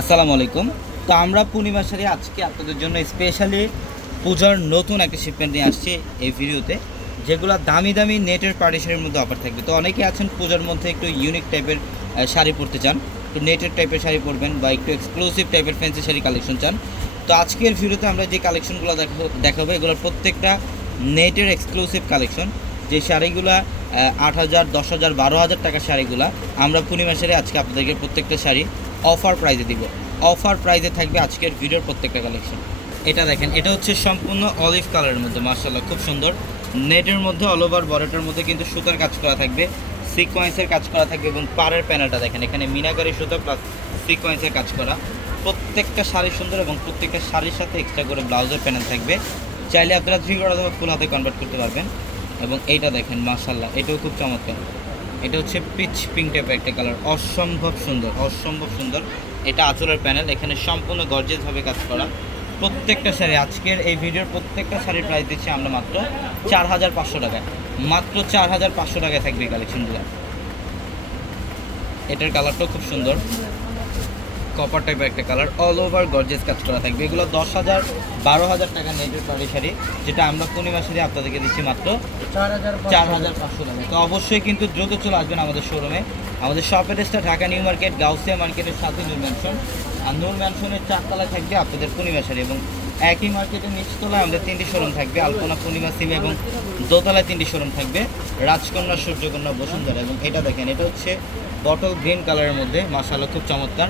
আসসালামু আলাইকুম। তো আমরা পূর্ণিমা শাড়ি আজকে আপনাদের জন্য স্পেশালি পূজার নতুন একটা শিপমেন্ট নিয়ে আসছি এই ভিডিওতে, যেগুলো দামি দামি নেটের পার্টিশনের মধ্যে অফার থাকবে। তো অনেকে আছেন পূজার মধ্যে একটু ইউনিক টাইপের শাড়ি পরতে চান, একটু নেটের টাইপের শাড়ি পরবেন বা একটু এক্সক্লুসিভ টাইপের ফ্যান্সি শাড়ি কালেকশন চান। তো আজকের ভিডিওতে আমরা যে কালেকশনগুলো দেখাবো দেখাবো, এগুলোর প্রত্যেকটা নেটের এক্সক্লুসিভ কালেকশন যে শাড়িগুলো আট হাজার, দশ হাজার, বারো হাজার টাকার শাড়িগুলো আমরা পূর্ণিমা শাড়ি আজকে আপনাদেরকে প্রত্যেকটা শাড়ি অফার প্রাইজে দিব। অফার প্রাইজে থাকবে আজকের ভিডিওর প্রত্যেকটা কালেকশন এটা দেখেন, এটা হচ্ছে সম্পূর্ণ অলিভ কালারের মধ্যে মার্শাল্লাহ খুব সুন্দর। নেটের মধ্যে অল ওভার বর্ডারটার মধ্যে কিন্তু সুতার কাজ করা থাকবে সিকোয়েন্সের কাজ করা থাকবে এবং পাড়ের প্যানেলটা দেখেন, এখানে মিনাকারি সুতা প্লাস সিকোয়েন্সের কাজ করা। প্রত্যেকটা শাড়ি সুন্দর এবং প্রত্যেকটা শাড়ির সাথে এক্সট্রা করে ব্লাউজের প্যানেল থাকবে। চাইলে আপনারা থ্রি করা ফুল হাতে কনভার্ট করতে পারবেন। এবং এইটা দেখেন মার্শাল্লাহ এটাও খুব চমৎকার। এটা হচ্ছে পিচ পিঙ্ক টাইপের একটা কালার অসম্ভব সুন্দর অসম্ভব সুন্দর। এটা আঁচলের প্যানেল এখানে সম্পূর্ণ গর্জেসভাবে কাজ করা। প্রত্যেকটা শাড়ি, আজকের এই ভিডিওর প্রত্যেকটা শাড়ির প্রাইস দিচ্ছি আমরা মাত্র চার হাজার পাঁচশো টাকায়। মাত্র চার হাজার পাঁচশো টাকায় থাকবে কালেকশনগুলো এটার কালারটাও খুব সুন্দর। কপার টাইপের একটা কালার অল ওভার গর্জেস কাজ করা থাকবে। এগুলো দশ হাজার বারো হাজার টাকা নেটের শাড়ি শাড়ি যেটা আমরা পূর্ণিমা শাড়ি আপনাদেরকে দিচ্ছি মাত্র চার হাজার চার হাজার পাঁচশো টাকা। তো অবশ্যই কিন্তু দ্রুত চলে আসবেন আমাদের শোরুমে আমাদের শপ অ্যাড্রেসটা ঢাকা নিউ মার্কেট গাউসিয়া মার্কেটের সাথে নূর ম্যানশন আর নূর ম্যানশনের চারতলায় থাকবে আপনাদের পূর্ণিমা শাড়ি এবং একই মার্কেটের নিচতলায় আমাদের তিনটি শোরুম থাকবে। আলপনা পূর্ণিমা সিমে এবং দোতলায় তিনটি শোরুম থাকবে। রাজকন্যা সূর্যকন্যা বসুন্ধরা এবং এটা দেখেন এটা হচ্ছে বটল গ্রিন কালারের মধ্যে মাসাল্লাহ খুব চমৎকার।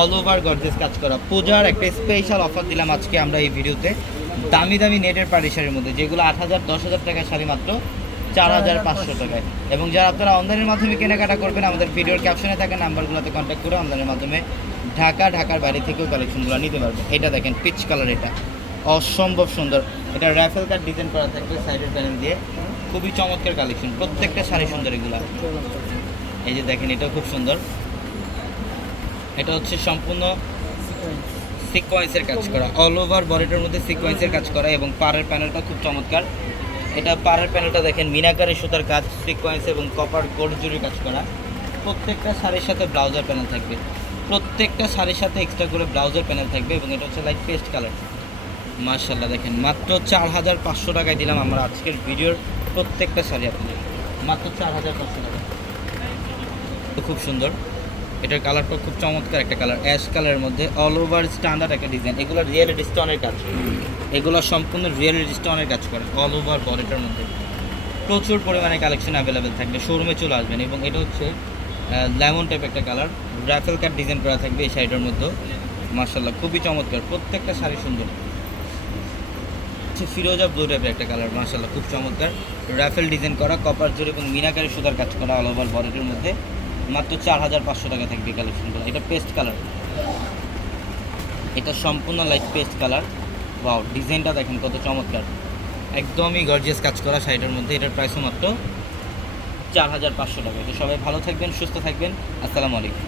অল ওভার গর্জেস কাজ করা। পূজার একটা স্পেশাল অফার দিলাম আজকে আমরা এই ভিডিওতে। দামি দামি নেটের পাড়ি শাড়ির মধ্যে যেগুলো আট হাজার দশ হাজার টাকার শাড়ি মাত্র চার হাজার পাঁচশো টাকায়। এবং যারা আপনারা অনলাইনের মাধ্যমে কেনাকাটা করবেন আমাদের ভিডিওর ক্যাপশনে থাকা নাম্বারগুলোতে কন্ট্যাক্ট করে অনলাইনের মাধ্যমে ঢাকা ঢাকার বাইরে থেকেও কালেকশনগুলো নিতে পারবেন। এটা দেখেন পিচ কালার এটা। অসম্ভব সুন্দর। এটা র্যাফেল কাট ডিজাইন করা থাকবে সাইডের প্যানেল দিয়ে। খুবই চমৎকার কালেকশন প্রত্যেকটা শাড়ি সুন্দর এগুলো। এই যে দেখেন এটাও খুব সুন্দর। এটা হচ্ছে সম্পূর্ণ সিকোয়েন্সের কাজ করা। অল ওভার বডিটার মধ্যে সিকোয়েন্সের কাজ করা এবং পাড়ের প্যানেলটা খুব চমৎকার। এটা পাড়ের প্যানেলটা দেখেন মিনাকারি সুতার কাজ সিকোয়েন্স এবং কপার গোল্ড জুড়ির কাজ করা। প্রত্যেকটা শাড়ির সাথে ব্লাউজের প্যানেল থাকবে। প্রত্যেকটা শাড়ির সাথে এক্সট্রা করে ব্লাউজের প্যানেল থাকবে এবং এটা হচ্ছে লাইট পেস্ট কালার মার্শাল্লাহ দেখেন মাত্র চার হাজার পাঁচশো টাকায় দিলাম আমরা আজকের ভিডিওর প্রত্যেকটা শাড়ি আপনাদের। মাত্র চার হাজার পাঁচশো টাকা খুব সুন্দর। এটার কালারটা খুব চমৎকার একটা কালার, অ্যাশ কালারের মধ্যে অল ওভার স্ট্যান্ডার্ড একটা ডিজাইন এগুলো রিয়েলিটি স্টোনের কাজ এগুলো সম্পূর্ণ রিয়েলিটি স্টোনের কাজ করে অল ওভার বডিটার মধ্যে। প্রচুর পরিমাণে কালেকশন অ্যাভেলেবেল থাকবে শোরুমে চলে আসবেন। এবং এটা হচ্ছে লেমন টাইপ একটা কালার রাফেল কাট ডিজাইন করা থাকবে এই শাড়িটার মধ্যে মার্শাল্লাহ খুবই চমৎকার, প্রত্যেকটা শাড়ি সুন্দর। হচ্ছে ফিরোজা ব্লু টাইপের একটা কালার মার্শাল্লাহ খুব চমৎকার। রাফেল ডিজাইন করা কপার জোর এবং মিনাকারি সুতার কাজ করা অল ওভার বডিটার মধ্যে। মাত্র চার হাজার পাঁচশো টাকা থাকবে কালেকশনগুলো এটা পেস্ট কালার এটা সম্পূর্ণ লাইট পেস্ট কালার বাও ডিজাইনটা দেখেন কত চমৎকার। একদমই গর্জিয়াস কাজ করা শাড়িটার মধ্যে। এটার প্রাইসও মাত্র চার হাজার পাঁচশো টাকা। তো সবাই ভালো থাকবেন, সুস্থ থাকবেন। আসসালামু আলাইকুম।